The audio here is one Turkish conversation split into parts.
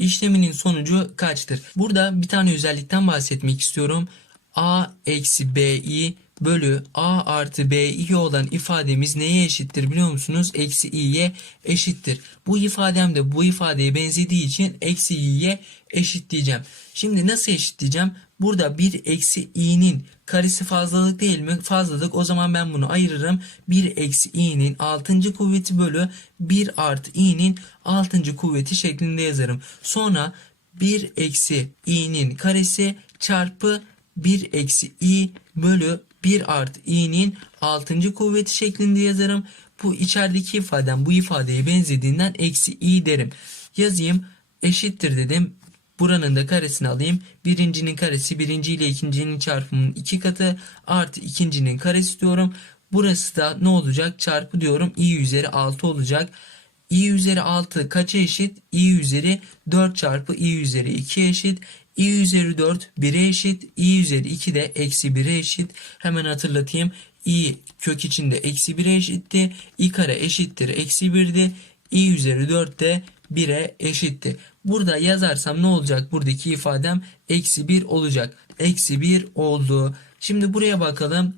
işleminin sonucu kaçtır? Burada bir tane özellikten bahsetmek istiyorum. A eksi BI bölü A artı BI olan ifademiz neye eşittir biliyor musunuz? Eksi i'ye eşittir. Bu ifadem de bu ifadeye benzediği için eksi i'ye eşitleyeceğim. Şimdi nasıl eşitleyeceğim? Burada 1 eksi i'nin karesi fazlalık değil mi? Fazlalık. O zaman ben bunu ayırırım. 1 eksi i'nin 6. kuvveti bölü 1 artı i'nin 6. kuvveti şeklinde yazarım. Sonra 1 eksi i'nin karesi çarpı 1 eksi i bölü 1 artı i'nin 6. kuvveti şeklinde yazarım. Bu içerideki ifadem bu ifadeye benzediğinden eksi i derim. Yazayım eşittir dedim. Buranın da karesini alayım. Birincinin karesi birinci ile ikincinin çarpımının iki katı artı ikincinin karesi diyorum. Burası da ne olacak? Çarpı diyorum. i üzeri 6 olacak. İ üzeri 6 kaça eşit? i üzeri 4 çarpı i üzeri 2 eşit. i üzeri 4 1'e eşit. i üzeri 2 de eksi 1'e eşit. Hemen hatırlatayım. i kök içinde eksi 1'e eşitti. i kare eşittir eksi 1'di. i üzeri 4 de 1'e eşitti. Burada yazarsam ne olacak? Buradaki ifadem eksi 1 olacak. Eksi 1 oldu. Şimdi buraya bakalım.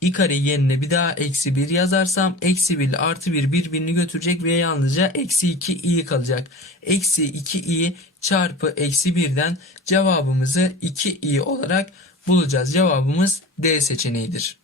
İ kare yerine bir daha eksi 1 yazarsam eksi 1 ile artı 1 birbirini götürecek ve yalnızca eksi 2 i kalacak. Eksi 2 i çarpı eksi 1'den cevabımızı 2 i olarak bulacağız. Cevabımız D seçeneğidir.